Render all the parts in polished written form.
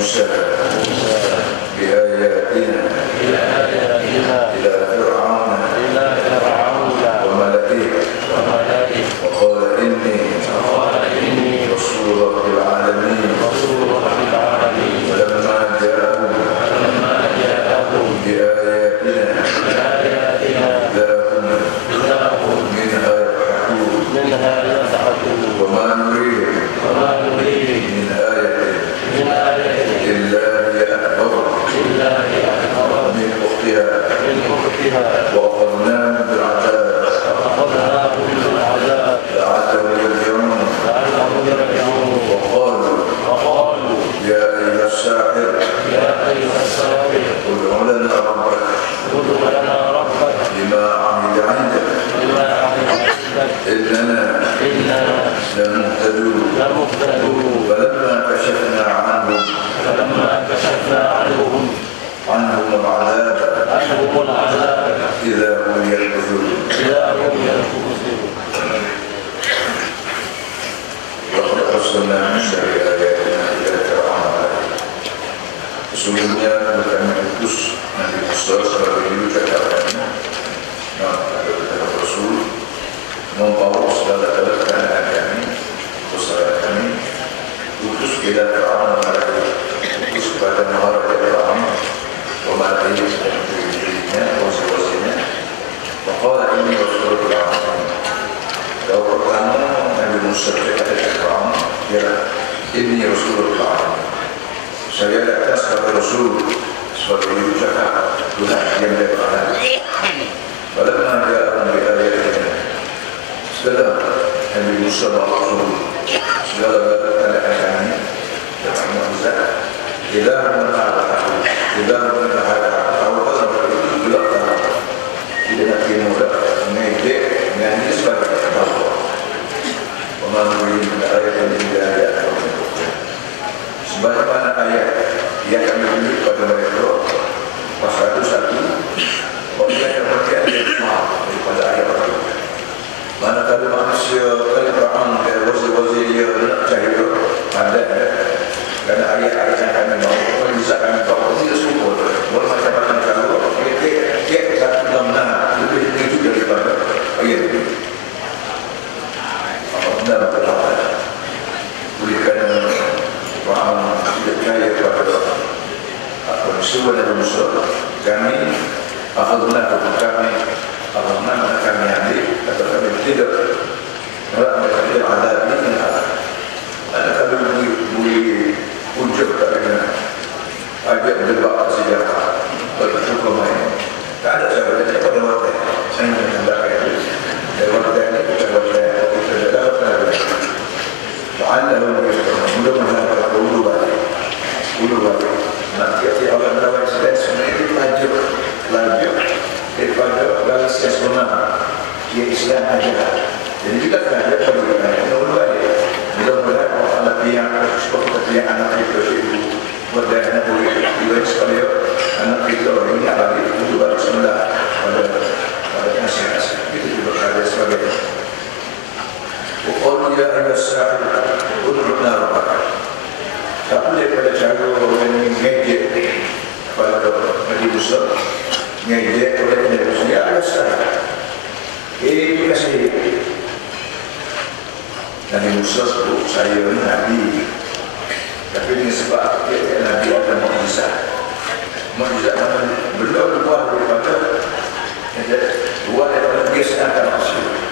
موسى بآياتنا إلى فرعون وملئه وقال إني رسول رب العالمين ولما جاءهم بآياتنا إذا هم منها يضحكون وما نريهم من آية إلا هي أكبر من أختها وأخذناهم بالعذاب لعلهم يرجعون وقالوا يا أيها الساحر ادع لنا ربك بما عهد عندك إننا لمهتدون فلما كشفنا عنهم العذاب إذا هم ينكثون. وقد أرسلنا موسى بآياتنا إلى فرعون. Sesungguhnya kami utus Nabi Musa sebagai juru cakapnya, Rasul, membawa segala kebenaran kami, usaha kami, utus kepada Fir'aun, utus kepada Maharaja Fir'aun, pemerintah dan dirinya, wasi-wasinya. Maka ini Rasulullah Fir'aun. Kalau pertama Nabi Musa kepada Fir'aun, ini Rasulullah Fir'aun. Saya datang sebagai Rasul, sebagai juru cakap Tuhan yang berkenan. Walau dia membiayai segala Nabi Musa Rasul, segala tanda-tanda kami dan mukjizat, tidak mengenal tahu gelap tahu, tidak nak mudah mengejek menyanyi sebagai tahu. Melalui ayat yang tidak ada. Sebagaimana ayat yang kami tunjuk pada mereka pasal 1 yang berkaitan dengan daripada ayat itu. Manakala manusia Al-Quran dan wazir-wazir dia cari ada kerana ayat-ayat yang kami mahu bisa kami bawa tidak semua bermacam-macam kalau tiap satu benar lebih tinggi daripada ayat itu. Apa benar berlaku? Oleh kerana Quran tidak percaya kepada peristiwa dan Musa, kami apabila kami ambil atau kami tidak mereka tidak ada ini ada kami boleh unjuk kerana ada debat sejarah berbentuk main tak ada sahaja pada waktu saya menambahkan waktu ini kita dapat mudah-mudahan ulu balik nanti Allah melawat sedang sebenarnya lanjut daripada balas yang sebenar ia Islam aja. Jadi kita belajar bagaimana ulu balik mudah-mudahan Allah pihak seperti anak kita itu berdaya boleh juga sekali anak kita ini lagi ulu balik sebenar pada nasihat itu juga ada sebagainya. Qul ya ayyuhas sahir ud'u lana rabbak. Tak boleh pada cara orang mengejek pada Nabi Musa, mengejek oleh Nabi Musa. Ya ayyuhas sahir. Itu kasih Nabi Musa sebut saya Nabi. Tapi ini sebab Nabi ada mukjizat. Mukjizat beliau luar daripada biasa akan masuk.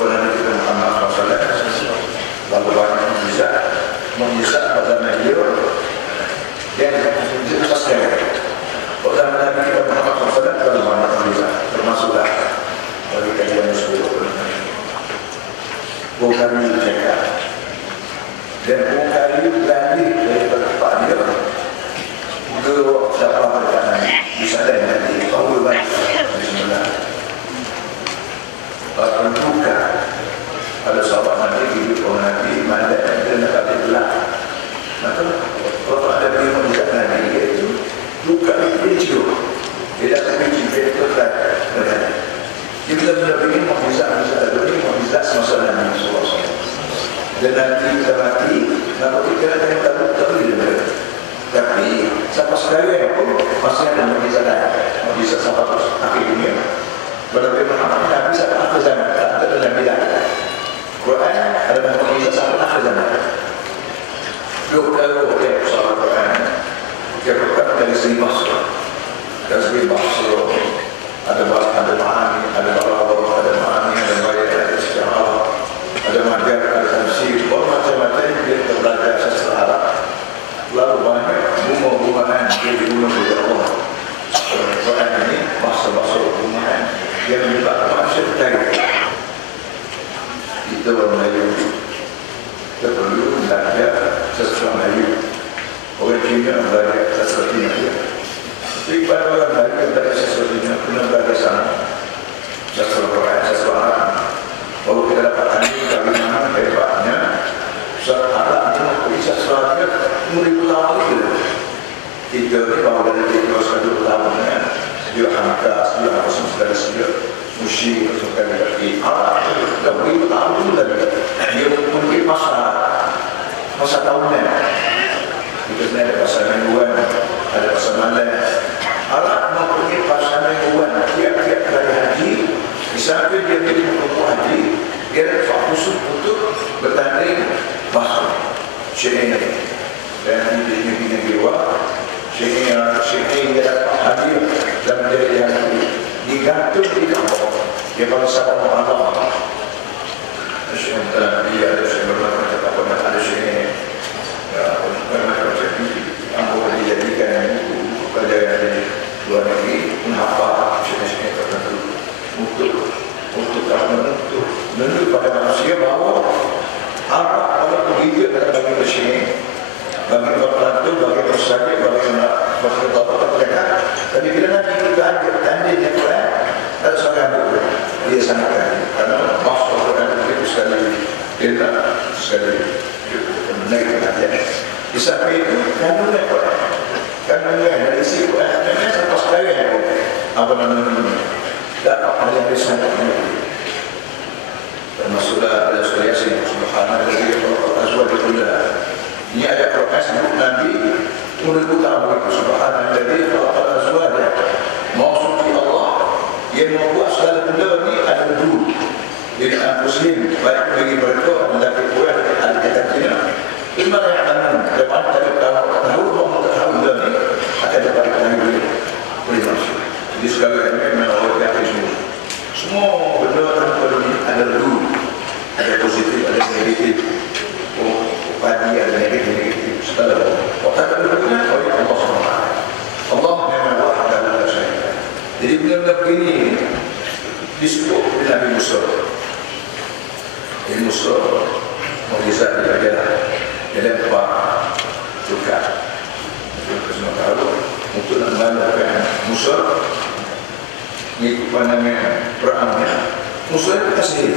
Bukan kita Muhammad SAW lalu banyak mukjizat pada Nabi dan mukjizat pasti pada Nabi kita Muhammad SAW lalu banyak mukjizat termasuklah bagi kajian sebelum bukan dicegah dan bukan diganti daripada tempat dia ke siapa berkanan bisa ada nanti kau banyak bismillah bukan ada sahabat Nabi hidup orang Nabi mana dan Nabi belah maka kalau ada firman juga Nabi itu bukan itu tidak seperti itu kan kita sudah ingin mukjizat semasa Nabi SAW dan nanti kita mati nama kita akan tahu masih ada mukjizat lain, mukjizat sampai akhir dunia. Berarti Muhammad Nabi sampai akhir zaman, tak ada Nabi lain. Quran adalah mukjizat sampai akhir zaman. Kalau dia soal Quran, dia berkata dari segi maksud, dari segi maksud ada ma'ani, ada balagh, ada ma'ani, ada bayat, ada isti'arah, ada majar, ada tafsir, macam-macam dia belajar sastra Arab. Lalu banyak bunga-bungaan jadi guna oleh Allah. Quran ini bahasa-bahasa bungaan yang juga manusia tertarik. Kita orang Melayu, kita perlu belajar sastra Melayu. Orang Cina belajar sastra Cina. Tapi pada orang Melayu yang belajar sastra Cina pernah belajar sana sastra Quran, sastra Arab. Kalau kita dapat tanding bagaimana hebatnya sastra Arab itu sastra Arab muridu tahun itu. Kita ni bahawa dari 300 tahun kan, sejak Hamka, sejak Rasul dari sejak Musyrik, sejak dari Arab, dah muridu tahun itu tadi. Dia mungkin masa tahunnya. Kita sebenarnya ada pasal mingguan, ada pasal malam. Arab mempunyai pasal mingguan. Tiap-tiap kali haji, misalnya dia jadi kelompok haji, dia ada khusus untuk bertanding bahasa syirik. Dan di negeri syirik dia dapat hadir dan dia yang digantung di kampung. Dia kalau sama Allah. Syekh dia ada syekh berlaku ada syekh ambil dijadikan kerja di luar negeri mengapa syekh tertentu untuk menunjuk pada manusia bahawa Arab kalau begitu adalah bagi syekh, bagi berpelantun, bagi bersajid, bagi berkata mereka. Tapi bila nanti kita ambil tanding yang Quran, tak seorang ambil dia sangatkan karena maksud Quran itu sekali dia sekali menaik perhatian. Di samping itu kandungan Quran, kandungan dari isi Quran, memang sampai sekalian apa namanya dapat hal yang sangat menarik. Termasuklah ada sekalian subhanallah dari azwajullah. Ini ada Quran sebut Nabi menurut tahu subhanallah dari azwajullah. Maksud Allah yang membuat segala benda ini ada dulu. Jadi muslim baik bagi mereka adalah kekuatan ada kata Cina. Cuma yang akan depan dari tahu bahwa tahu ini akan dapat diketahui oleh manusia. Jadi sekalian memang orang yang semua benda tanpa ini ada dulu, ada positif, ada negatif. Padi ada negatif, segala. Otak kedua oleh Allah SWT. Allah memang wahdah la syarika. Jadi benda begini disebut oleh Nabi Musa. Nabi Musa mukjizat dia dia lempar tukar. Kita semua tahu untuk mengalahkan Musa ini pandangan perangnya. Musa itu kasih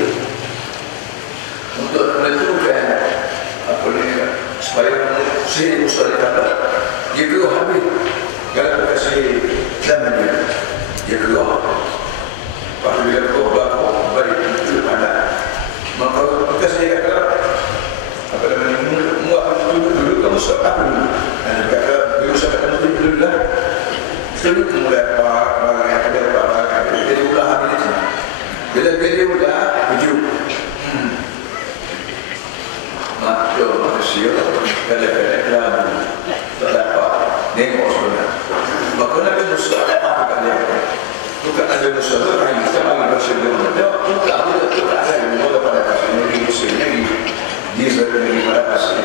untuk menentukan apa ni supaya si Musa dikata dia keluar habis kalau kasih zaman dia keluar apabila kau balik itu pada maka kasih dia kata apa namanya muak dulu kamu sepak dulu dan kata bila saya kata dulu lah sebelum mulai barang yang ada barang jadi ulah habis bila udah hujung maka manusia kadang-kadang ragu tak dapat tengok sebenarnya. Maka Nabi Musa apa kata dia? Bukan Nabi Musa itu rayu kita bagi bersedia. Bukan ada yang boleh pada kasih Nabi Musa ini dia sebenarnya pada kasih.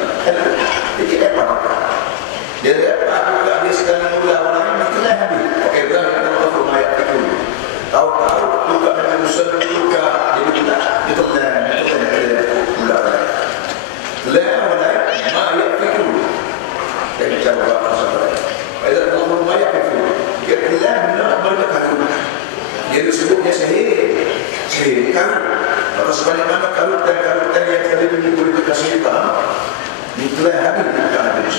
Jadi apa? Jadi apa? Dia sekali mula orang ini kena habis. Okey, berapa yang kita tahu ayat itu? Tahu bukan Nabi Musa juga jadi kita itu mula. لا ولا ما يكفيكم كيف جاء الله سبحانه فإذا الله ما يكفيكم يقول لا من أمرك كذب jadi sebutnya sahih kan kalau sebagaimana kalau yang tadi menyebut itu kasih kita itulah habis bukan habis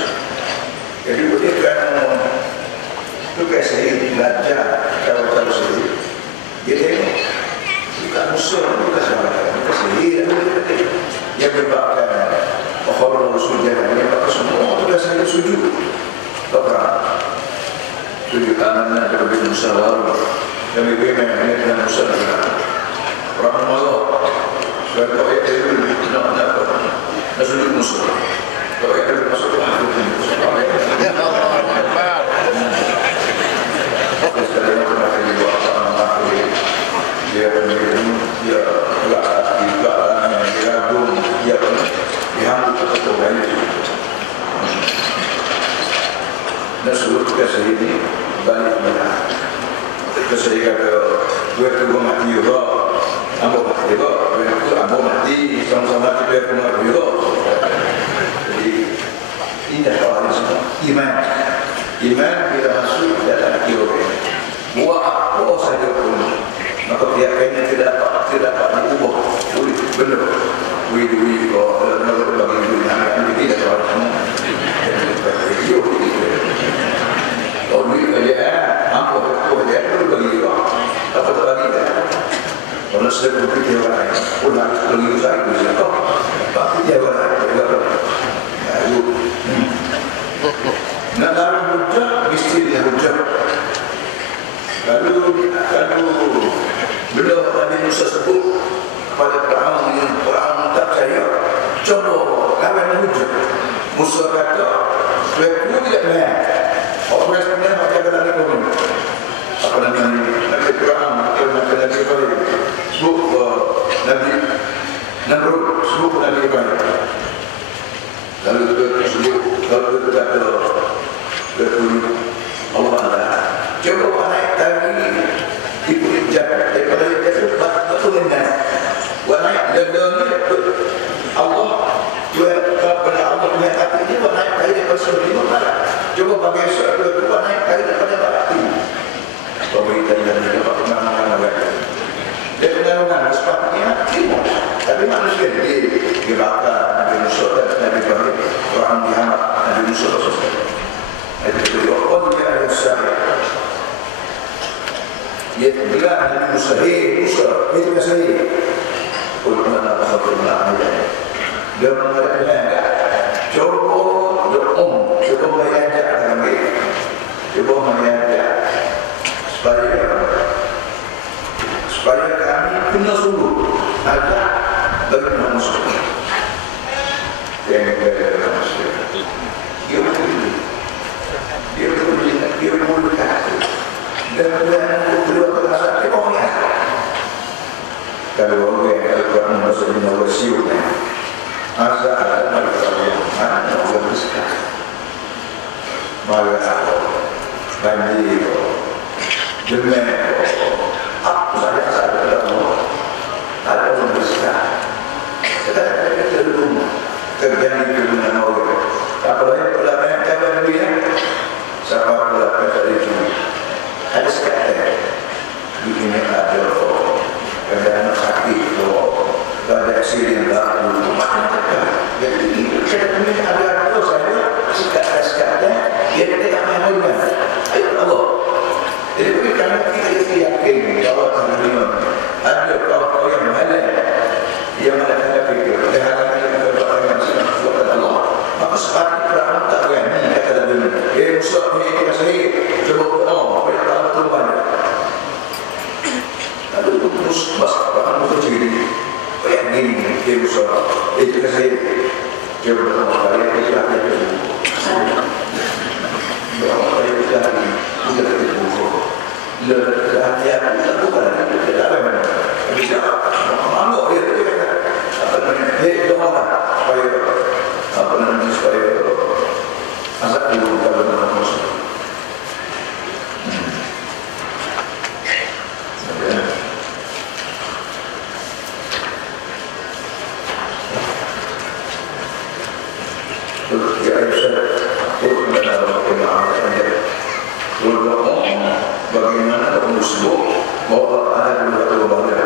jadi boleh kan itu kayak sahih belajar kalau sahih jadi bukan musuh bukan sahabat bukan sahih yang berbakar Allah Rasul jangan dia pakai semua sudah saya sujud berapa sujud Musa lalu kami bagaimana dengan Musa orang malu kalau itu tidak dapat nasi Musa kalau itu masuk ke aku sekarang kita akan buat dia bermimpi dia dia gum dia dihambat atau lain dan seluruh kisah ini balik benar kisah kata dua tu mati juga ambo mati juga ambo mati sama-sama kita mati juga jadi ini adalah iman kita masuk dalam teori buat apa saja pun maka keyakinan tidak dapat diubah oleh benar widi kalau bagi dunia ini tidak harus kalau ini kerja apa kerja itu bagi orang apa bagi dia kalau sudah berpikir orang lain ulang bagi saya itu siapa tapi dia orang lain nah dalam hujah mesti dia hujah lalu beliau Nabi Musa sebut kepada Fir'aun tak percaya coba lawan hujah Musa kata aku tidak lain orang sebenarnya macam Nabi Ibrahim apa Nabi Fir'aun atau Nabi Ibrahim sebut Nabi Namrud sebut Nabi Ibrahim lalu dia sebut lalu dia kata Allah Ta'ala coba naik tadi ikut jalan daripada dia sebab betul dengan naik dan Allah kepada Allah punya hati dia naik tadi daripada sebelum coba bagi sesuatu naik tadi daripada hati pemerintah yang dapat pengaruh dia pengaruhan sepatutnya tapi manusia dia bakar Nabi Musa dan Nabi Ibrahim orang dihambat Nabi Musa itu Allah dia ada syahid dia bilang Nabi Musa Musa itu kasih untuk mana dia mengatakan coba coba mengajak kami coba mengajak supaya kami punya sungguh ada bagi manusia yang manusia dia boleh dan beliau berkata ekonominya kalau orang yang masuk di Malaysia asa ada mana orang besar malah banjir jemen apa saja ada orang besar kita terlalu terjadi dengan orang apalagi pelbagai kabar dia sama pelbagai tadi itu ada sekali begini ada keadaan sakit ada aksiden baru jadi kita punya ada saya sekat-sekatnya dia tidak mengamalkan ayo Allah jadi karena kita yakin bahwa ada kau yang halal yang ada fikir dengan Allah maka sepatutnya Fir'aun tak berani kata Nabi Musa ini kita sahih coba apa yang Allah tumpah lalu terus Fir'aun itu jadi kayak gini Musa itu kita sahih coba apa kalian kita lihat bahwa kalian kita sudah terbuka lelaki-lelaki kita bukan kita apa bisa malu dia apa namanya doa supaya apa namanya supaya asal dulu kalau dalam musuh ya Aisyah bagaimana muslim bahwa ada dua lembaga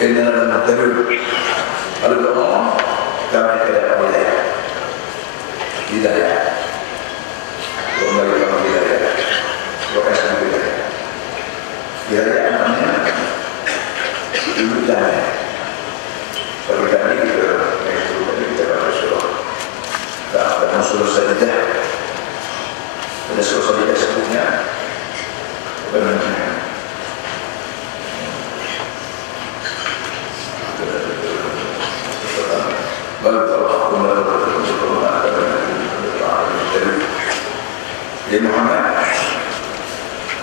ini adalah terus ada doa kami tidak hidayah lembaga hidayah lokasi hidayah namanya dulu jalan kalau tadi kita Rasulullah tak Rasulullah saja ada sesuatu yang sebutnya bal taqum ya Muhammad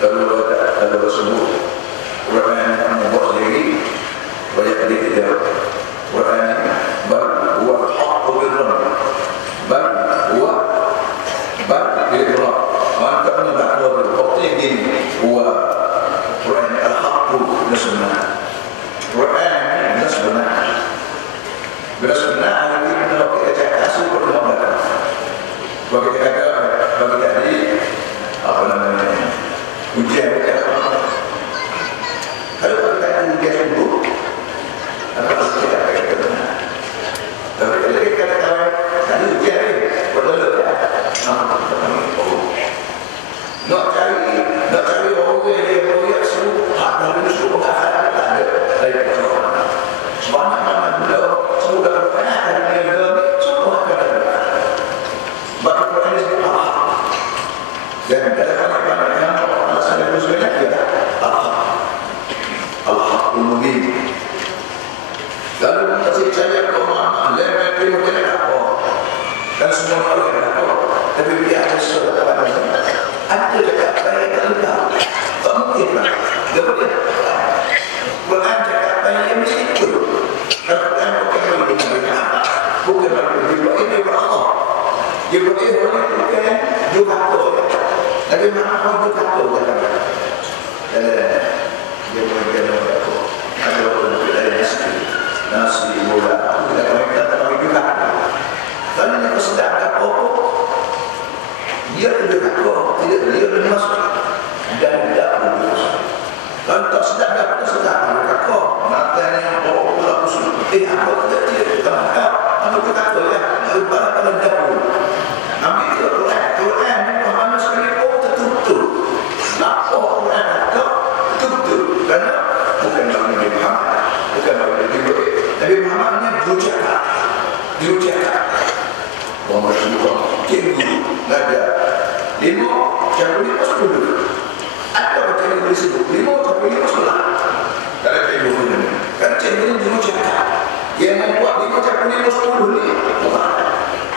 kalau sebut Quran yang membuat diri banyak dia Quran bal huwa al-haqq bil rabb bal huwa bil rabb maka mendakwah berbukti ini huwa Quran al-haqq nasbana Quran nasbana bersebena hari ini kalau kita cakap super lembaga bagi tadi apa namanya ujian kalau kita ujian dulu apa kita katakan tapi kalau kita katakan tadi ujian betul tak nak cari orang yang boleh suruh hak dan suruh hak tak ada dari orang sebanyak mana sudah bertanya dari dia suruh hak bahkan Quran itu Allah dan banyak yang alasan yang berbeza kita Allah Mubin lalu kasih saya ke orang lain yang tidak apa dan semua orang yang apa tapi dia ada sesuatu pada ada dekat baik kalau tak mungkin dia boleh Quran cakap baik mesti itu Quran bukan bagi ini Allah dia boleh bukan juga tu tapi mana pun juga tu dia boleh aku ada orang dari nasi bola aku tidak kami juga kalau ini kesedap apa dia tidak dia masuk dan tidak masuk kalau tak sedap apa sedap aku matanya pula usul aku tidak tahu aku kita tahu ya barang kalau dapur nabi itu Quran Muhammad sekali tertutup lapor Quran tertutup karena bukan Nabi Muhammad bukan Nabi Muhammadnya diucapkan Muhammad Rasulullah tinggi nada 5 jam 5 10 ada macam ini boleh sebut 5 jam 5 10 tak ada ibu ini kan cikgu ini diucapkan yang membuat 5 jam 5 10 ni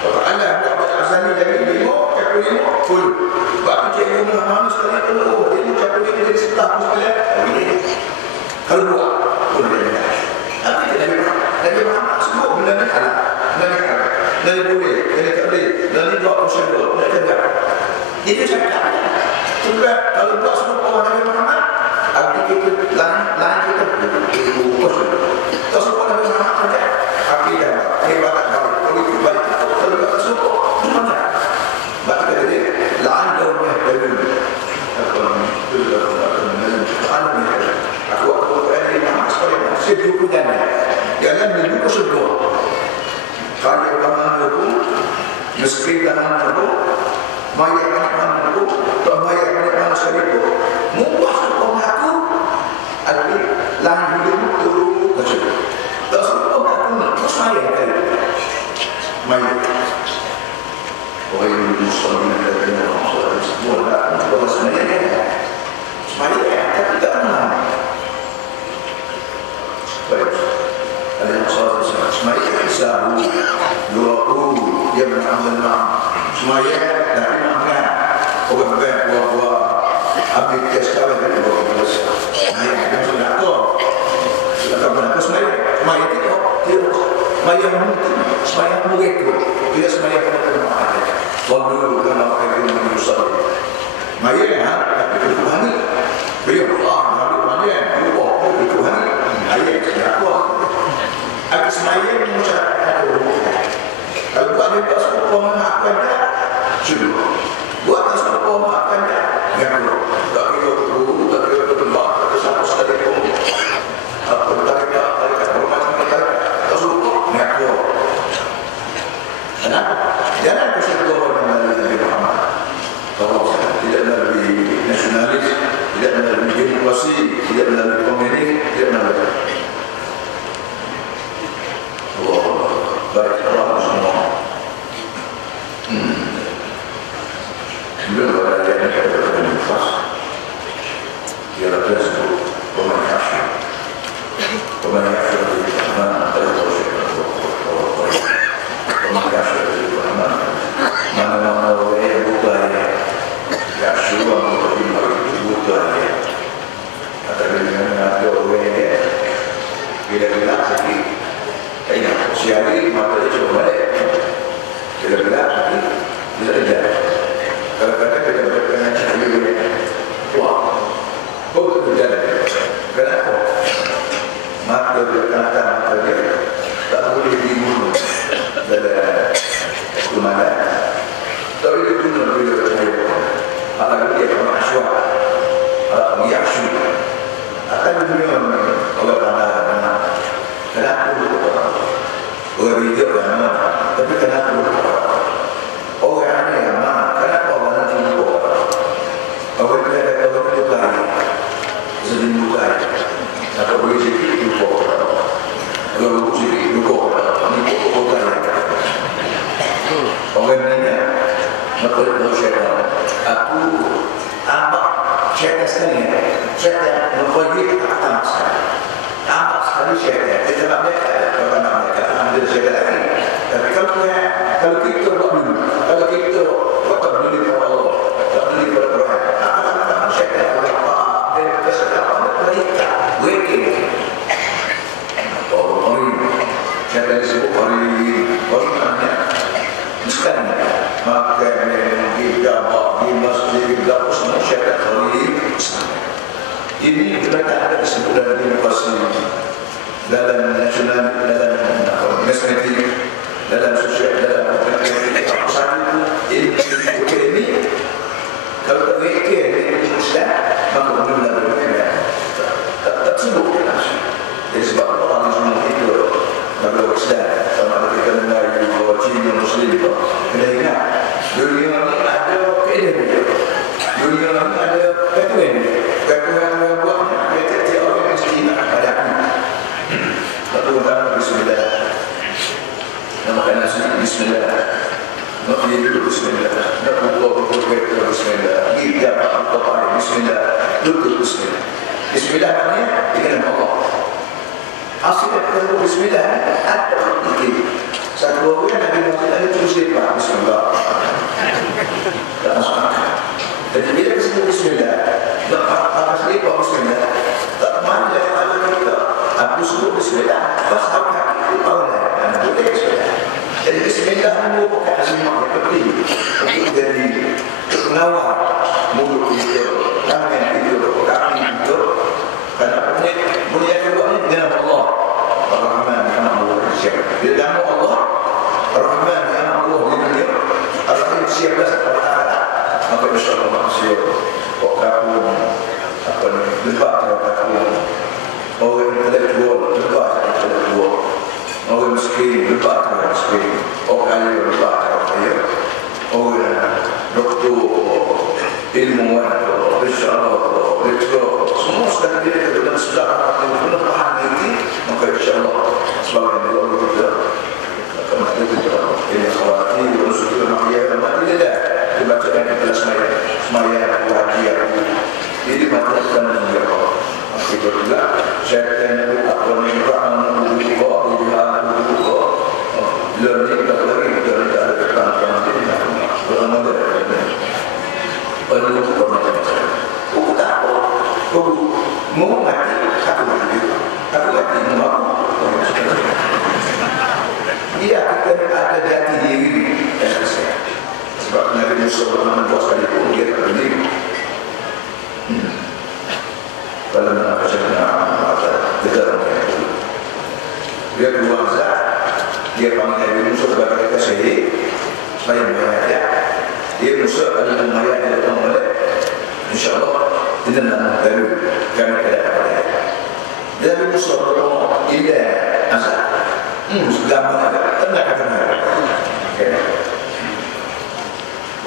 Allah buat asal ni jadi 5 jam 5 full waktu cikgu Muhammad sekali itu 5 jam 5 jadi setelah sekali kalau buat full tapi Nabi Muhammad sebut benda ni halal dari boleh, dari tak boleh, dari dua prosedur, dari tidak. Itu cakap. Juga kalau buat semua orang Nabi Muhammad, arti kita lain kita prosedur. Kalau semua Nabi Muhammad saja, arti dah hebat dah. Kalau itu baik, kalau kita semua mana? Baca dia, lain daunnya dari. Aku ini Muhammad sekali sejuk dan jangan menuju prosedur. Kalau kamu itu meski dalam itu, maya kamu itu, atau maya kamu sendiri, mungkin aku arti lain hidup turun kecil. Terus aku terus maya kali, maya. Orang itu selalu ada yang orang semua ada, kalau sebenarnya, tapi tak pernah. Baik. Ada yang salah semaya Islam doa dia beramal semaya dari mana orang buat habis kesalahan dari orang semaya yang sudah tahu semaya tidak semaya mungkin semaya begitu tidak semaya pada kalau kalau kita berusaha semaya tapi Tuhan beliau Allah Nabi Muhammad Tuhan ayat aku aku semaya mengucapkan kalau buat dia buat semua pemahaman dia sudah buat semua pemahaman dia yang tak kira berubah tak siapa sekali pun apa mereka bermacam tak suruh nak kenapa jangan kesentuh Nabi Muhammad kalau tidak lebih nasionalis tidak lebih demokrasi tidak lebih komunis tidak lebih Siari mata dia coba balik. Bila-bila tapi dia kerja. Kadang-kadang kita berkena cahaya. Wah, kau kerja lagi. Kenapa? Mata dia kata mata dia tak boleh dibunuh dalam kumanda. Tak boleh dibunuh bila cahaya. Apalagi dia kena aswak, apalagi asyu. Akan dibunuh oleh pandangan. Kenapa? Orang hidup yang tapi kenapa orang yang kenapa orang nanti lupa orang yang ada orang lukai sedih lukai atau boleh sedikit lupa kalau sedikit lupa lukai orang ini nak syaitan aku nampak syaitan sekali syaitan memperbaiki atas nampak sekali syaitan dia sebabnya orang mereka ambil syaitan lagi. Tapi kalau kita buat dulu, kalau kita buat dulu di bawah Allah, tak dulu di bawah Tuhan, akan syaitan apa dan kesalahan mereka wicked. Orang syaitan disebut orang mana? Bukan maka di dalam di masjid di dalam semua syaitan orang ini mereka ada disebut dalam demokrasi, dalam nasional, dalam mesmetik, dalam sosial, dalam satu ini kalau mereka ini Islam maka benar benar tak sebut jadi sebab orang semua itu kalau Islam sama kita mengenai bahawa Cina Muslim itu kena ingat dunia ini ada keadaan dunia ini ada keadaan yang buatnya mereka orang mesti ada Tuhan Bismillah nama nasi Bismillah nak dulu Bismillah nak buka Bismillah kita apa Bismillah duduk Bismillah Bismillah maknanya dengan Allah asalnya kalau Bismillah ada ini satu orang Nabi Muhammad ada terus lepas Bismillah tak masuk jadi bila disebut Bismillah apa lepas Bismillah tak mana yang ada kita aku sebut Bismillah pas aku itu awalnya dan boleh Bismillah jadi Bismillah merupakan azimah yang penting untuk jadi pengawal mulut itu tangan itu kaki itu karena punya kedua ini dengan Allah Ar-Rahman yang Allah bila nama Allah Ar-Rahman yang Allah di dunia Ar-Rahim siapa sekarang maka insyaAllah manusia wakapun apa ni lepas wakapun orang intelektual lepas intelektual orang miskin lepas orang miskin orang kaya lepas orang kaya orang doktor ilmuwan insyaAllah lektor semua sedang diri dalam sejarah yang paham ini maka insyaAllah sebagai Allah kita akan kita ini khawati unsur kita makia dan mati tidak dibacakan kita semaya wajib ini matlasan menjadi itu juga syaitan itu akan mengerang learning tak lagi dari ada keterangan ini bagaimana perlu kita tak mau mati satu mati mau dia kita ada jati diri sebab Nabi Musa pernah membuat sekali pun dia tak berdiri kalau nak ada kejaran dia keluar zat dia panggil Nabi Musa sebagai kita syahid supaya membayar dia Musa adalah membayar yang datang balik insyaAllah tidak nak tahu kerana keadaan dia Nabi Musa berkata ila asal gambar ada tak kata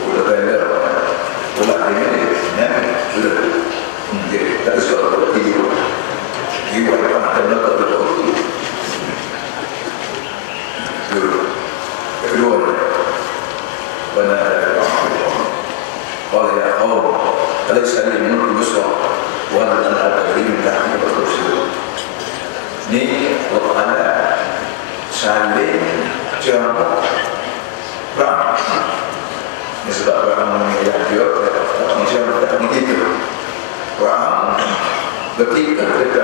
udah bayar ulah ini sudah jadi tak sesuatu itu jiwa yang ada dalam kedua benar kalau ya kaum kalau sekali menurut besar walau ada perintah yang berterusan ini kalau ada saling jamak perang ini sebab perang yang dia tak begitu perang ketika kita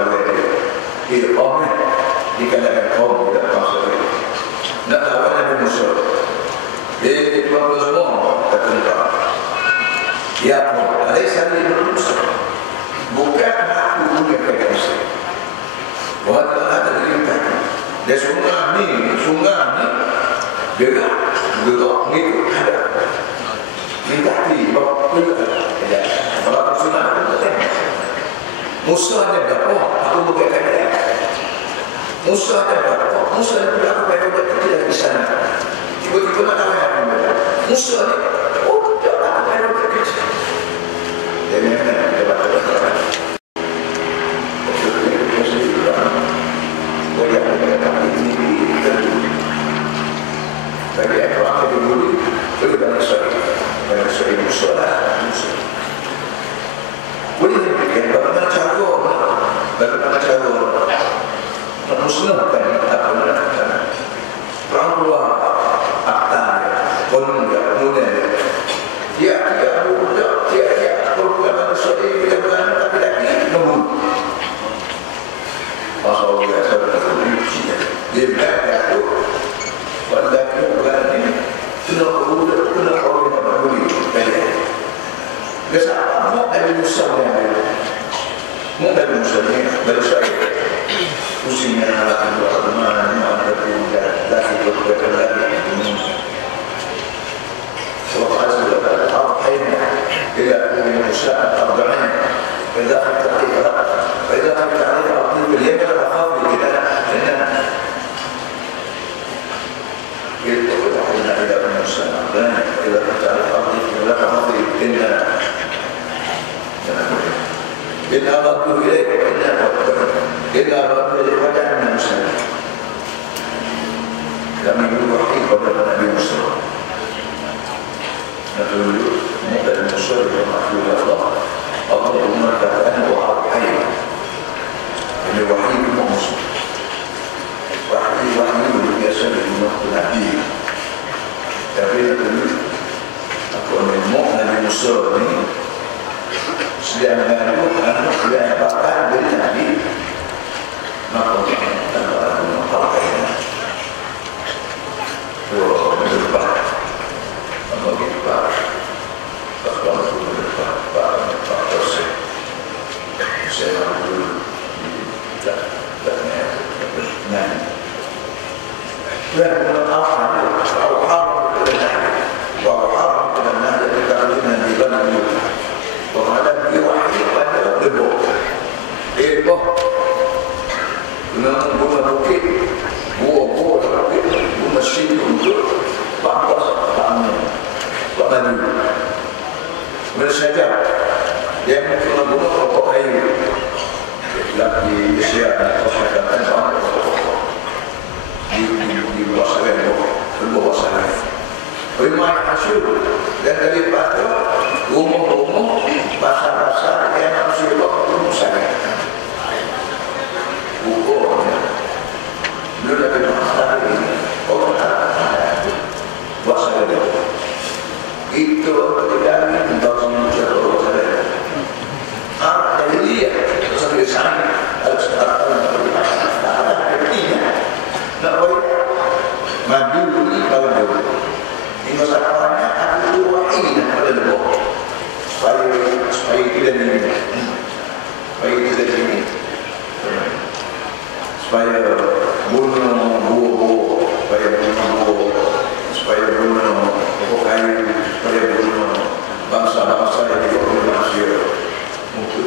hidup di kalangan kaum tidak masuk nak lawan Nabi Musa. Dia 12 semua kata mereka. Ya Allah, alaysa li Musa. Bukan aku punya kekasih. Buat ada perintah. Dia sungai ni dia gerak ngikut ada. Minta ti bawa ya. Kalau sungai itu kan. Musa ada berapa? Aku bukan dia. Musa ada berapa? Musa ada berapa? Kalau dia tidak di sana. Tiba-tiba nak tahu Musa ni, oh dia nak kalau dia kecil. Dia memang dia baca. Bagi orang yang dulu, boleh banyak sekali Musa lah. Boleh demikian, bagaimana cara memusnahkan apa yang perang keluar aktanya, kononnya, kemudian dia budak, dia perbuatan manusia bila berani tapi lagi membunuh. Pasal biasa dia berkata itu pada berani kena budak, kena orang yang berbudi. Kesalahan mau ada Musa mau ada Musa ni baru saya pusingnya anak dua teman ada punya lagi beberapa lagi وقال الأرضين إلى Musa أربعين فإذا أخذت عليها أرضين باليمن أخاف بكذا لأن يتوقعنا إلى Musa أربعين إذا أخذت عليها أرضين فلا أخاف إن أردت إليك إلا أردت إليك وجعلنا مسلمين لم يكن وحيد قبل النبي موسى نقول مدى المصر ومحلول الله الله أمرك أنا وعب حيا يعني وحيد موسى وحيد يسأل المخطل عديد تبين أقول من مؤمن بمصر sedang mengandung yang bakal beri Nabi maka pakaian berdebat terus saya dulu bersaja yang membunuh pokok kayu lagi Asia atau masyarakat di bawah sana Primar Asyur dan daripada umum-umum bahasa-bahasa yang harus dibawa saya bukunya dulu dari masalah ini bahasa itu itu terjadi di tahun 1900 dari dia sampai sana harus ada artinya tak boleh maju di kalau dulu ini masalahnya aku wahai pada dulu supaya tidak ini supaya bunuh supaya bunuh pokok kayu supaya bunuh bangsa-bangsa yang dibunuh manusia untuk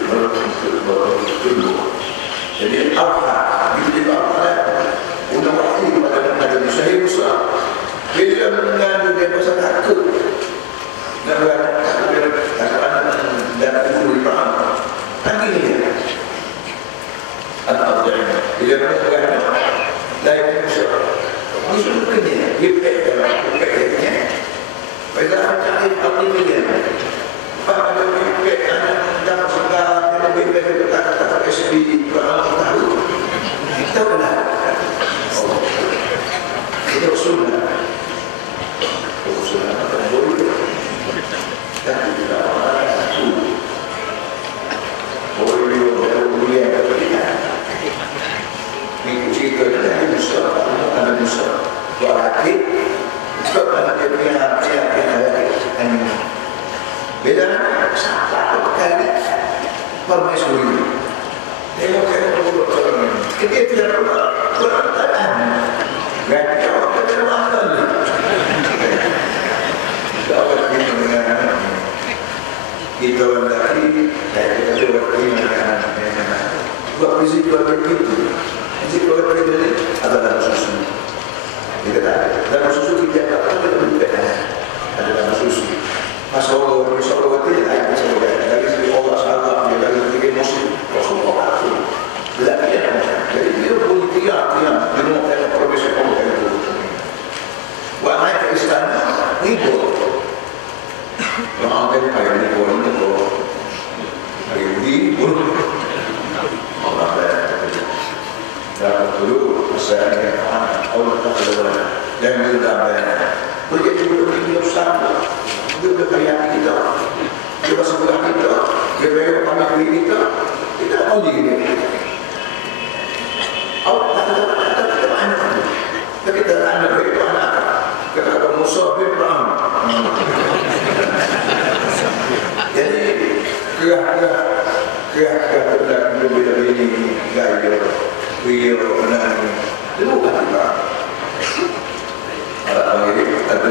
jadi apa bila apa udah wahai pada Nabi Syahid Musa bila mengandung dia pasal takut dan itu perang lagi dia anak dia bila mengandung dari Musa Musa kena dia peknya pada cari dia pada dia dan suka dia kata SB perang tahu kita benar itu sunnah boleh dan tidak boleh mengikuti kerana Musa dunia yang beda satu kali permaisuri. Tengok kita tidak berperasaan. Gak jauh keterlaluan. Jauh dengan kita lagi, kita coba dengan buat fisik begitu. Fisik berbeda ada dalam susu. Kita dalam susu tidak ada berbeda. Ada dalam susu. Masuk tidak ada sebagai dari segi Allah sahaja dari segi emosi Rasulullah itu tidak ada. Jadi dia pun tiap dengan profesi Allah itu. Wahai ke istana itu, orang yang kaya ini orang itu, Yahudi pun Allah dah dulu saya Allah tak ada dan kita begitu begitu besar. Dia berkaya kita, dia sebelah kita, dia bayar kami kita tahu dia. Awak tak ada anak itu, tapi tak ada anak itu anak. Kerana Musa bin Ram. Jadi kerah terdak berbeda ini gaya, beliau benar itu bukan kita. Ada lagi ada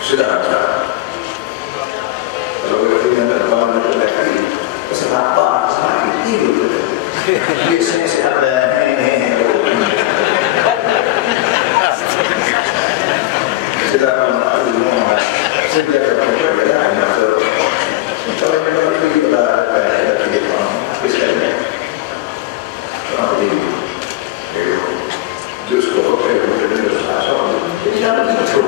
sudah ada. Kalau kita nak bangun lagi, kenapa sakit tidur? Biasanya saya ada sudah ada rumah, sudah ada perbedaan atau kalau memang itu ada kita misalnya, seperti justru kalau asal jadi ada itu.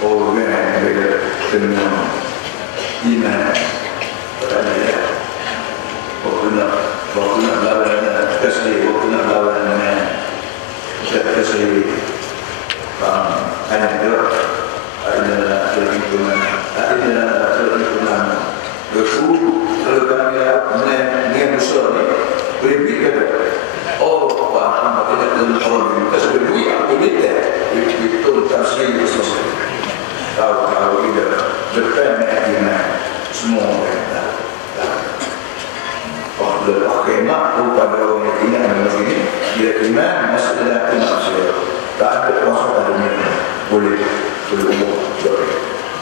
Oh, dengan iman pada dia. Waktu nak lawan kasih, waktu nak lawan kasih. Hanya dia adalah lingkungan, bersyukur kalau kami ni musuh ni lebih kata. Oh, Muhammad tidak terlalu kasih duit aku minta, itu tasbih sesuatu. Kalau kita bertanya dengan semua kita, kalau kemak pada orang yang tinggal dalam sini, dia iman masih ada manusia, tak ada kuasa dalamnya, boleh umur.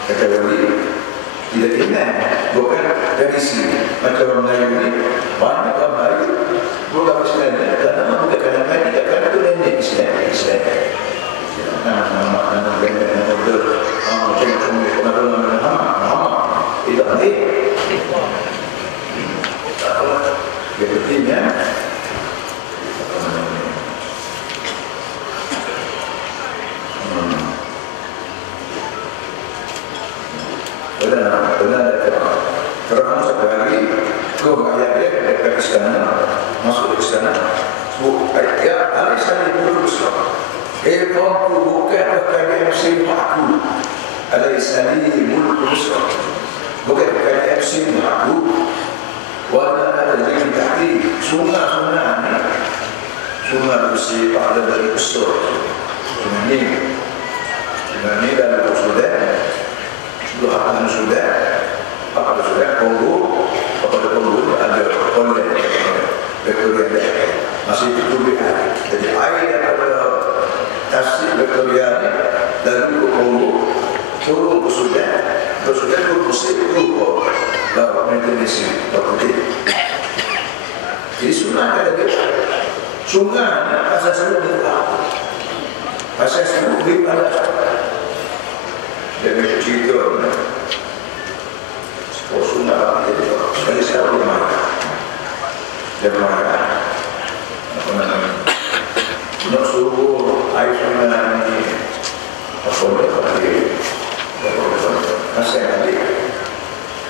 Kata wali, tidak iman bukan dari sini. Macam orang lain ini banyak orang lain bukan Islam, karena bukan kerana mereka kerana itu nenek Islam. Nama benda order. Tidak baik. Yang pentingnya benar kerana sekali kau ayat dia dekat istana masuk ke istana ya harus ada berusaha kaumku bukan perkara MC aku ada istana muluk berusaha bukan perkara MC aku wala ada yang tadi sungai bersih pada dari besar ini dalam sudah doakan sudah apa sudah Kongo ada oleh Victoria masih itu jadi air pada tasik Victoria dari Kongo turun ke sudah bersih itu dapat Indonesia dapat jadi sungai ada sungai asal semua di dengan cerita sungai itu sekali sekali mana nak suruh air sungai ini masih ada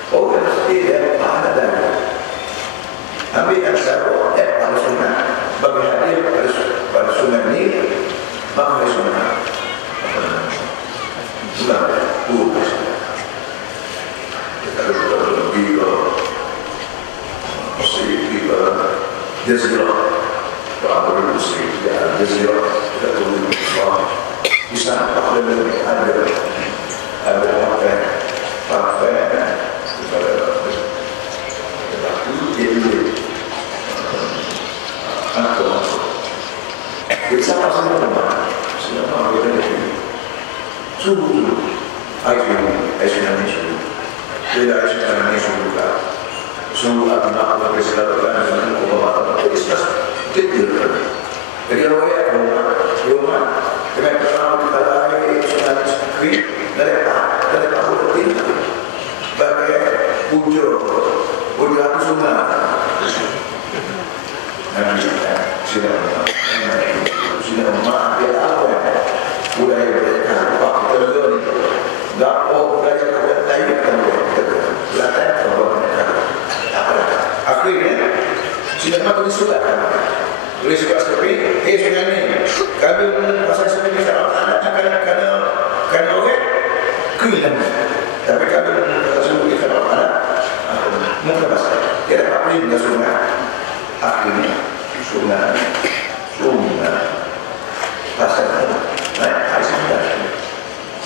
orang tidak ada ambil asal pada sungai bagi hadir pada sungai ini bagi sungai Jazirah, Pak Abdul Muslim, Jazirah, kita tunggu Di sana ada partai bisa pasang rumah, semua kita ini subuh, aisyah tidak aisyah juga, subuh anak presiden dengan Obama itu kecil, jadi rumah dengan pertama kita lari sudah sepi dari kamu bertindak, bagai bujur aku sungai. Sudah maaf dia apa ya budaya mereka pak terlalu nggak budaya lain kan belakang kalau mereka akhirnya sudah makan sudah boleh suka seperti sudah ni kami pasal seperti misalnya karena orang kehilangan tapi kami seperti kalau anak mungkin pasal dia dapat beli sungai akhirnya sungai pasal naik hasilnya.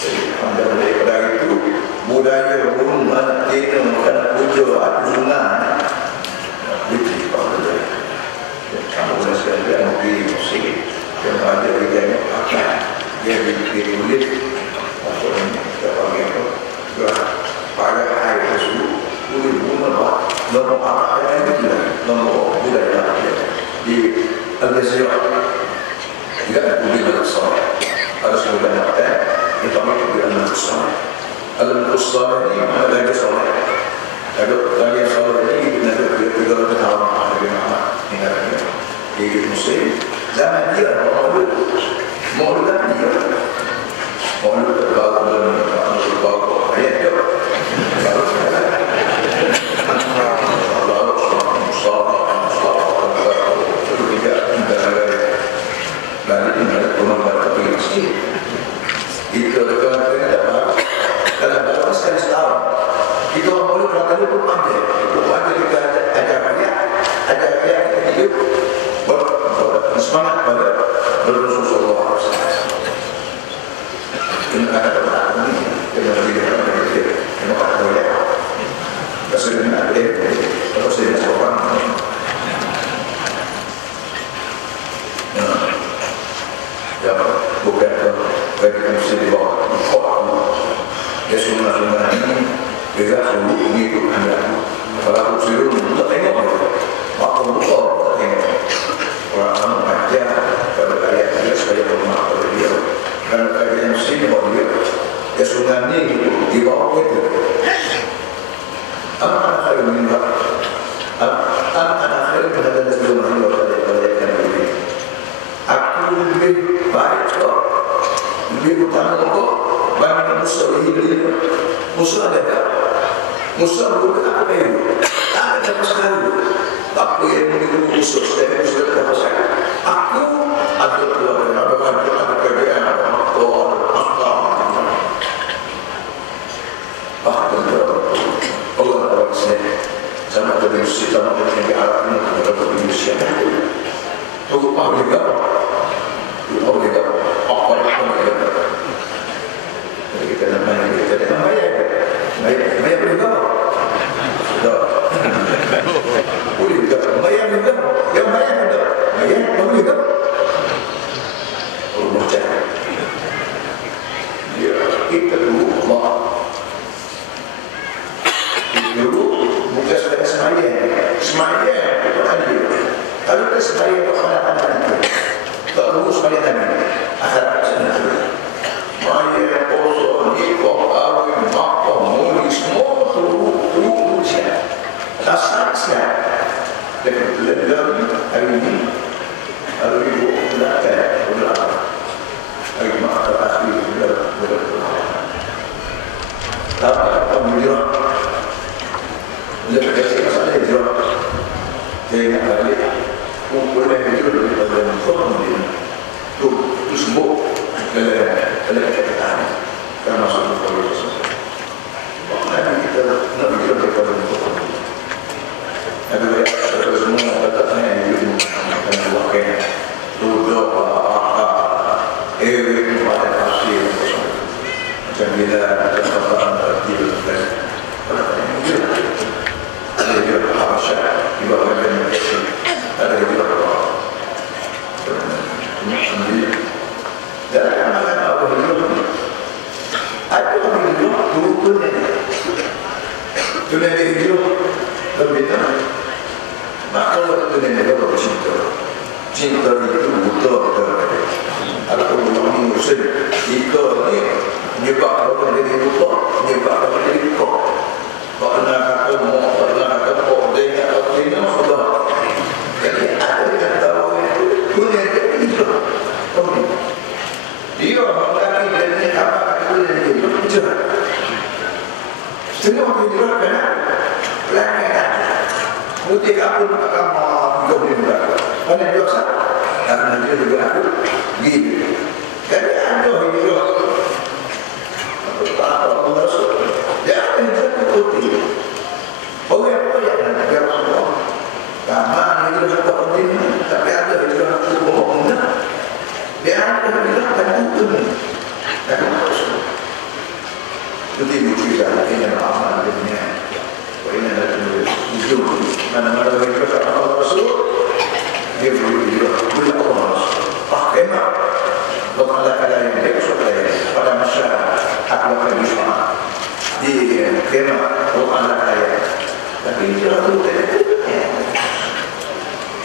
Jadi anda daripada itu budaya burung mana tino kan bujur atau sungai itu kalau kamu boleh sekali mau pilih musik yang ada di dalam apa dia pilih kulit atau kita panggil apa pada hari tersebut kulit bunga nomor apa yang itu nomor budaya di Malaysia. Tidak ada kulit besar. Ada sebuah kata yang kami kulit besar. Ada besar ini ada lagi besar. Ada lagi besar ini ada tiga tahun ada di mana ini di Muslim. Zaman dia maulud dan dia maulud terbaik ayat itu. Itu kalau baru sekali setahun itu orang boleh berangkat itu pandai kita ada kita hidup bersemangat pada Rasulullah ini ada pertanyaan ini kita boleh kesedihan ada terus ini seorang ya bukan bagi manusia di bawah ya semua ini beda dulu begitu anda kalau suruh untuk tengok waktu buka tengok orang baca kalau kalian dia supaya rumah pada dia karena kalian sini bawa dia ya sungai ini di bawah itu apa kalau minta apa kalau pada sebelum ini aku lebih baik kok lebih utama kok bagaimana musuh ini musuh ada tak musuh bukan apa itu tak ada sekali aku yang menjadi musuh setiap musuh ada apa saja aku ada keluarga ada kerjaan ada motor bahkan Allah ada sini sama ada musuh sama ada yang Arab ini ada musuh tu apa juga apa kita namanya kita maya juga boleh juga maya juga yang maya juga baca ya kita dulu bukan sebagai semaya tadi kalau kita semaya anak-anak itu tak lulus semaya tadi akhirat senang maya poso nikah kawin makan muli semua turun siap dasar siap dengan belajar hari ini belajar hari makan asli belajar apa belajar kasih masalah belajar dengan hari kumpul yang itu daripada informasi itu semua kalau kita termasuk polisi. Maknanya kita nak bicara daripada informasi. Ada semua kata-kata yang itu dan wakil duduk pada sendiri. Dan amalan Allah hidup. Ada orang hidup turunnya. Turunnya hidup berbeda. Maka orang turunnya itu cinta. Cinta itu butuh. Ada orang yang muslim. Jika ni nyebab orang jadi butuh, nyebab orang jadi butuh. Kalau nak kata mau, kalau nak kata kok dia atau dia sudah. Jadi ada yang tahu punya itu. Dia orang lagi dan apa itu dia itu. Semua orang itu kan pelanggan. Mungkin aku akan mau berbuat. Mana dia sah? Karena dia juga aku gitu. Jadi ada hidup. Aku tak tahu masuk. Dia akan terkutuk. Orang-orang yang Allah. Karena hidup tak penting, tapi ada hidup yang bohong. Dia ada hidup terkutuk. Dan masuk. Itu juga yang aman dunia. Ini adalah hidup. Mana-mana hidup Allah masuk. Dia boleh Allah. Pakai mak. Kalau ada yang dia sudah pada masyarakat akhlak yang sama. Di kema kalau ada kaya. Tapi dia tu tidak.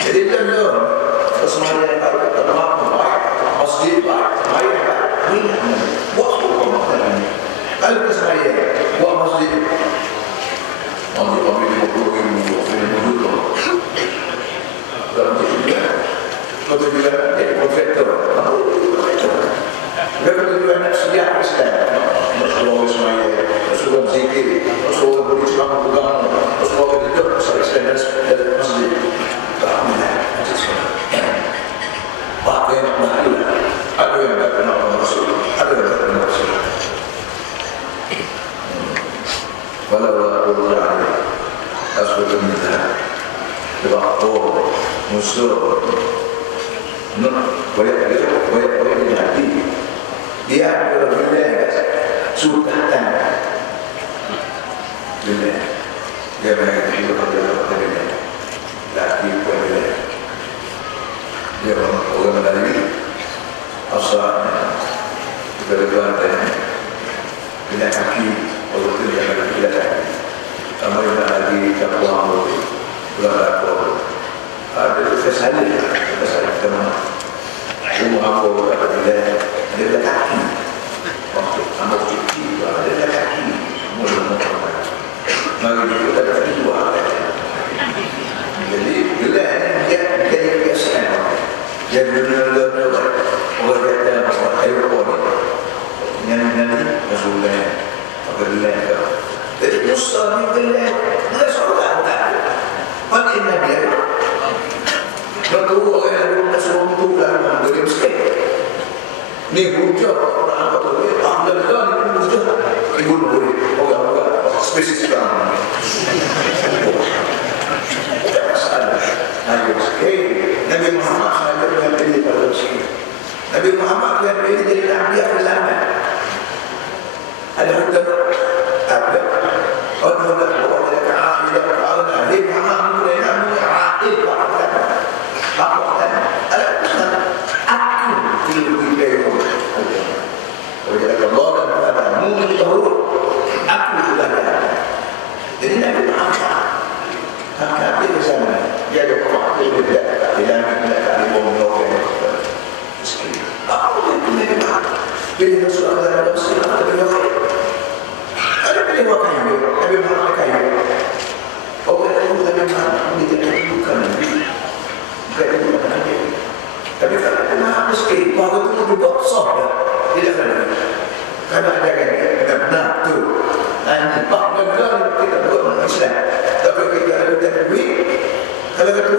Jadi tentu semua yang baru termasuk baik, masjid baik. Ini buat apa? Kalau saya buat masjid, masjid kami di Bukit kalau juga konfektor, kalau juga nak siap Islam, kalau Ismail, kalau zikir, kalau berislam pegang, kalau itu Islam dan masjid, kami pakai makhluk, ada yang tak kenal Rasul, ada yang tak kenal Rasul. Walau Allah Rasul kita, terbawa musuh. Boleh jadi dia berbeda sultan bila dia berada di luar lagi berbeda dia orang dari asalnya berbeda bila kaki orang itu dia berada bila kaki sama yang lagi cakuang berlaku ada kesalahan teman. Rumah aku ada kaki. Waktu anak cuci ada kaki. Mula-mula. Mari kita ada dua. Jadi bila dia jadi biasa. Dia benar-benar orang kata airport. Nyanyi maksudnya apabila jadi Musa ni bila dia seorang tak. Pandainya dia. Betul orang yang masuk itu dalam dari miskin. Ni hujah orang apa tu? Alhamdulillah ni hujah. Ibu boleh orang spesies kan. Tidak masalah. Nabi Muhammad SAW beri pada miskin. Nabi Muhammad yang beri dari Nabi Al-Zaman. Ada hukum ada. Orang yang berada di atas Allah, dia Muhammad yang berada aku tidak kalau dia kata Allah dan katamu tahu aku tidak ada. Jadi Nabi Muhammad hati ke sana dia ada waktu tidak ada ngomong aku tidak ada bila Rasulullah dalam Islam ada pilih kayu Nabi Muhammad kayu orang itu Nabi Muhammad tidak bukan tapi kalau kena miskin, waktu itu dibuat soh tidak ada. Karena ada kan kita benar tu. Nanti pak negara kita buat orang Islam. Tapi kita ada duit, kalau kita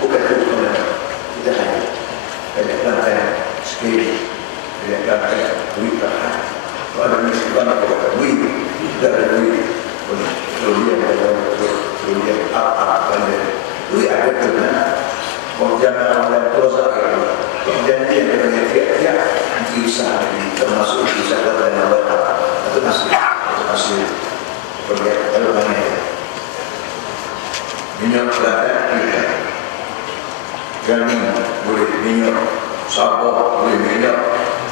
bukan kita hanya banyak lantai miskin, banyak lantai duit tak. Kalau ada miskin banyak kita duit, tidak ada duit. Kalau dia apa duit ada kena. Jangan orang terus janji dengan dia kisah termasuk kisah dan nama itu masih proyek kalau banyak minyak berada kita jangan boleh minyak Sabah boleh minyak,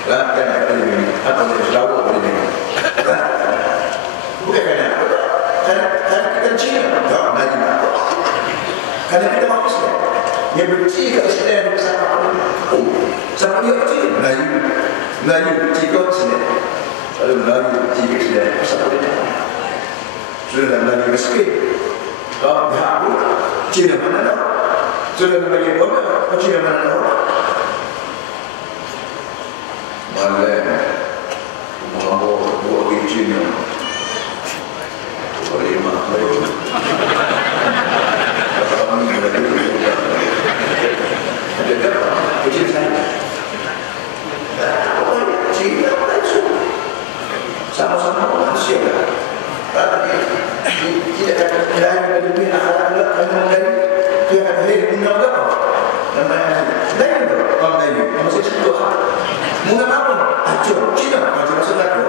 Kelantan boleh minyak, atau dari Sarawak boleh minyak. Bukan kerana kita Cina, tak Melayu tak. Kerana kita orang Islam, yang benci ke Islam bersama Allah. Siapa dia benci? Melayu benci ke Islam. Kalau Melayu benci ke Islam, siapa dia? Sudah Melayu miskin. Kalau dia pun Cina mana dah? Sudah Melayu pun Cina mana dah? Malam Muhammad buat di Cina. Boleh mahu. Kami berada di ada berapa? Kecil saya. Cina Malaysia. Sama-sama manusia. Tidak ada lain dari dunia akhirat dengan lain. Dia akan hadir di neraka. Lain tu, orang lain. Masih sebut. Mula apa? Acur. Cina macam masuk neraka.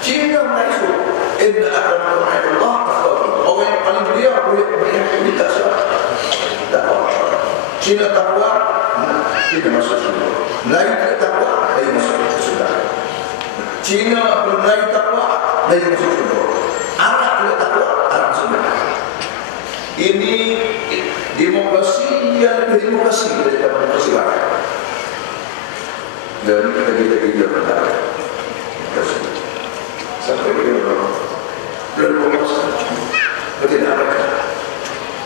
Cina Malaysia. Inna akramakum indallah atqakum. Orang yang paling mulia boleh minta syarat. Takwa. Cina takwa, kita masuk surga. Melayu tidak takwa, dia masuk surga. Cina Melayu takwa, dia masuk surga. Arab tidak takwa, Arab masuk surga. Ini demokrasi yang lebih demokrasi daripada demokrasi lain. Dan kita berada. Sampai dia berkomunikasi dengan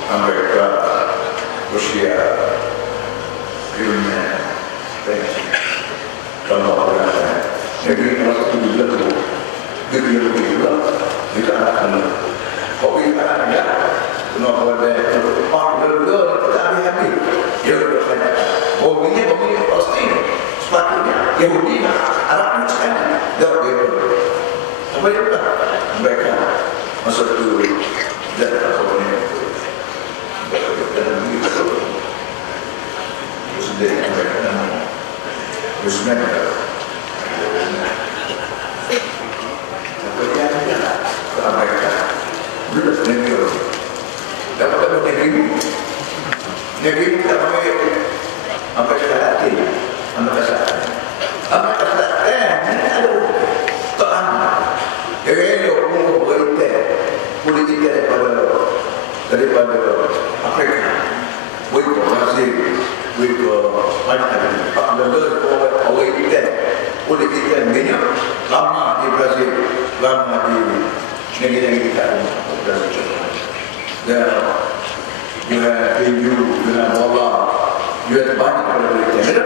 Amerika, Rusia, Ukraina, kalau orang negeri kalau itu juga negeri juga kita akan kau ini akan ada kenapa ada orang kita ambil ya sudah bumi Palestina sepatutnya Yahudi Arab sekali dah apa itu mereka masuk ke daerah kolonial dan begitu sendiri mereka Muslim mereka belum negeri dapat negeri kita pakai apa hati apa kesalahan ada Tuhan jadi politik daripada Afrika, wih Brazil, wih mana ada politik minyak lama di Brazil, lama di negeri kita Brazil. Dan juga EU, dengan Bola, juga banyak politik.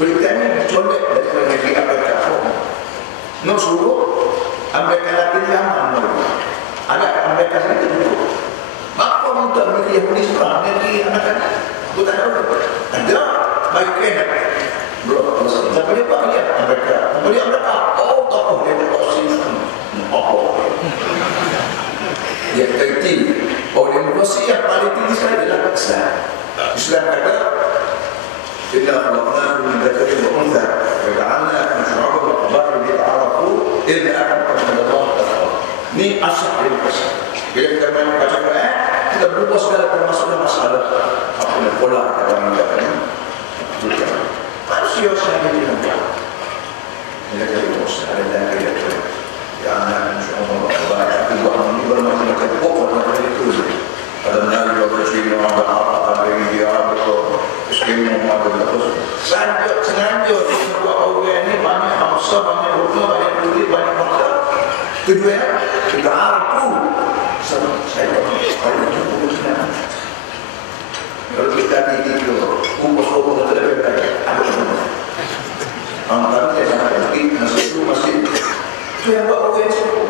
Politik ini colek dari negeri Afrika. No suruh Amerika Latin zaman ada Amerika sendiri dulu. Apa untuk negeri Yahudi sekarang negeri anak-anak bukan ada baiknya belum sampai dia banyak Amerika kemudian Amerika tahu dia demokrasi dia terti demokrasi yang paling tinggi sekali adalah Islam kata kita melakukan mendekati berundang bagaimana masyarakat berkembang ditarafu tidak akan kepada Allah. Ini asal demokrasi. Bila kita baca Quran, kita berubah segala termasuk masalah apa yang pola dalam hidupnya. Manusia saya ini nampak. Ini jadi masalah dan kita yang insyaallah baik kedua ini bermacam-macam pokok macam itu. Ada Melayu, ada Cina, ada Arab, ada India, ada Eskimo, ada terus. Sengaja semua orang ini banyak bangsa, banyak budaya, banyak kulit, banyak bangsa. Kedua, kita aku saya kalau kita itu kumpul-kumpul terhadap ada semua. Antara saya lagi masih itu yang buat orang semua.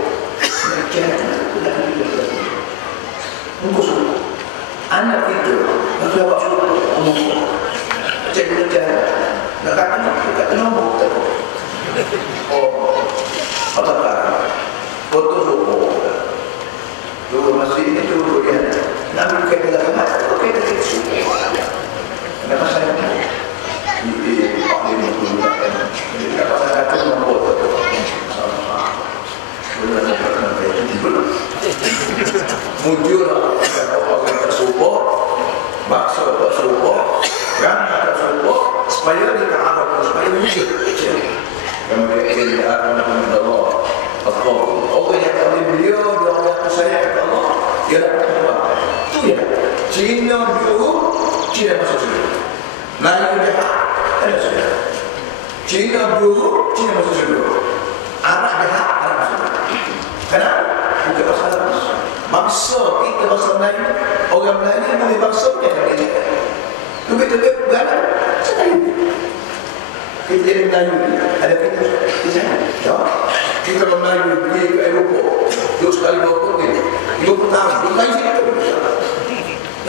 Kumpul anak itu harus jawab umum. Cek kerja, nak kata nombor tak. Apakah foto suku dulu masih ini dulu ya namun kita dapat oke dari suku kenapa saya ini pakai menggunakan kenapa saya akan membuat sama muncul orang suku bakso Kan Rasulullah supaya ditaaruf, supaya wujud. Kemudian dia akan Allah. Allah yang kali beliau dan Allah saya kata Allah dia dapat apa? Itu ya. Cina dulu, Cina masuk surga. Melayu jahat, ada surga. Cina dulu, Cina masuk surga. Arab jahat, Arab masuk surga. Kenapa? Bukan masalah bangsa kita bangsa Melayu, orang Melayu boleh bangsa dia tak boleh. Lebih-lebih berada, saya kita jadi Melayu ada kita di sana. Kita orang Melayu pergi ke Eropah 2 kali 20 tahun bermain situ.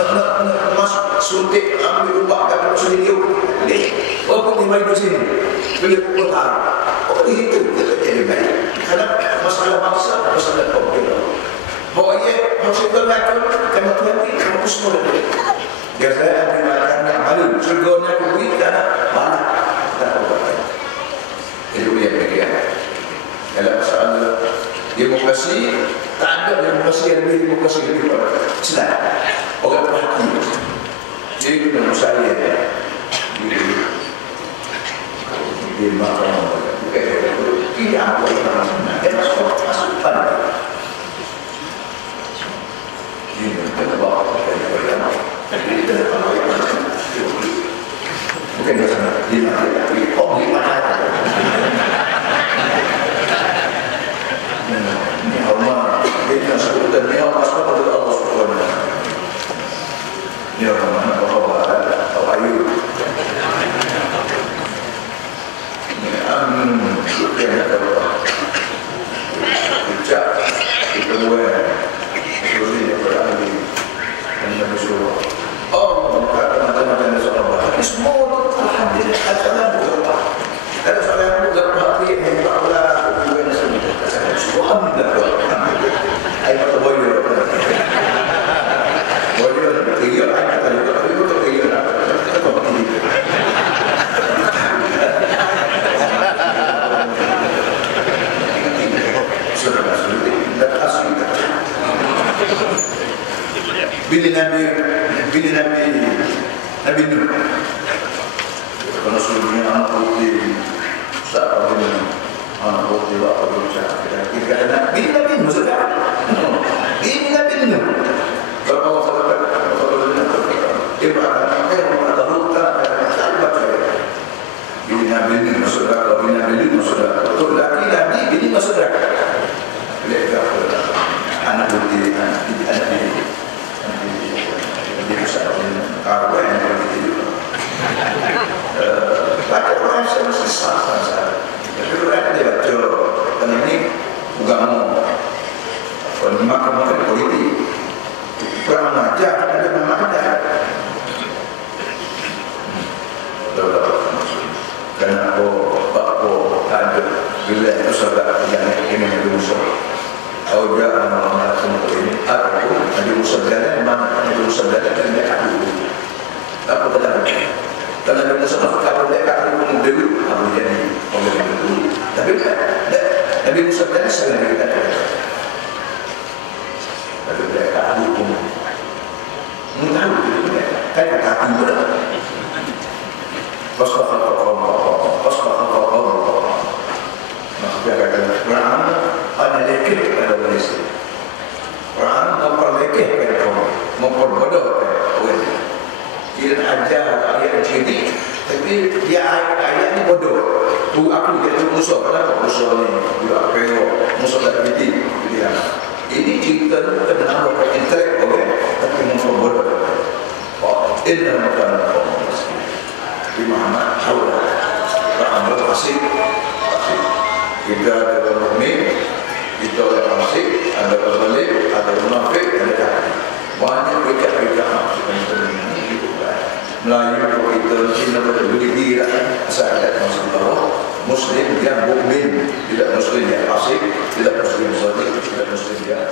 Nak masuk suntik ambil ubah kat sini dia. Walaupun dia main di sini bila tahun. Oh di situ kita jadi baik. Kerana masalah bangsa, masalah kaum kita. Pokoknya maksud berlaku kamu tuanti kamu kusnul. Biar saya mengatakan malu surganya kuwi karena banyak tak apa. Itu dia bagian. Dalam masalah demokrasi, tak ada demokrasi yang lebih demokrasi lebih pada Islam. Orang perhati. Jadi menurut saya di mahkamah tidak apa yang masuk pada ini terbawa dari bagian bukan masalah lima ini hormat ini sebutan ini hormat kepada Allah Subhanahu ini hormat bahwa atau ayu yang ada bijak kita buat suri yang berani dan bersuara kata macam-macam soal ini semua alhamdulillah ada soal yang bukan hati yang tak pula bukan alhamdulillah air mata boyo tiga air mata juga tapi betul tiga kita tak begini Nabi Nuh karena seluruhnya anak putih saat ini anak putih apa berusaha kita Nabi Nuh maksudnya ini Nabi Nuh kalau Allah katakan Ibrahim yang tahuka tak baca ini Nabi Nuh maksudnya kalau ini Nabi Nuh maksudnya betul lagi Nabi ini maksudnya anak putih anak ini kalau yang begitu, pada orang yang sesat, tapi orang yang baca, dan ini agama, makan politik, kurang ajar, ada nama ada. Karena aku ada bila itu sahabat yang ini berusaha, aku jangan melakukan ini, aku ada usaha dan mana ada usaha dan tidak ada. Apa benar? Karena kita semua kalau mereka akan dulu, apa jadi orang dulu. Tapi Nabi Musa tadi sangat kita. Tapi mereka hukum. Tahu kan kata itu. Pasal maksudnya kata Quran ada lekeh pada Malaysia. Quran memperlekeh pada kaum, memperbodoh orang. Dia ajar ayat jadi, tapi dia ayat ni bodoh. Tu aku dia tu musuh, kenapa musuh ni? Dia keo musuh tak jadi. Dia ini cerita tentang orang intelek, tapi musuh bodoh. Ini bukan di mana Allah Rahmat Asik. Kita ada orang mukmin, kita ada orang fasik, ada orang zalim, ada munafik, ada kafir. Banyak beda-beda maksudnya. Melayu kita Cina betul diri asal Rasulullah Muslim yang mukmin, tidak Muslim yang fasik, tidak Muslim zalim, tidak Muslim yang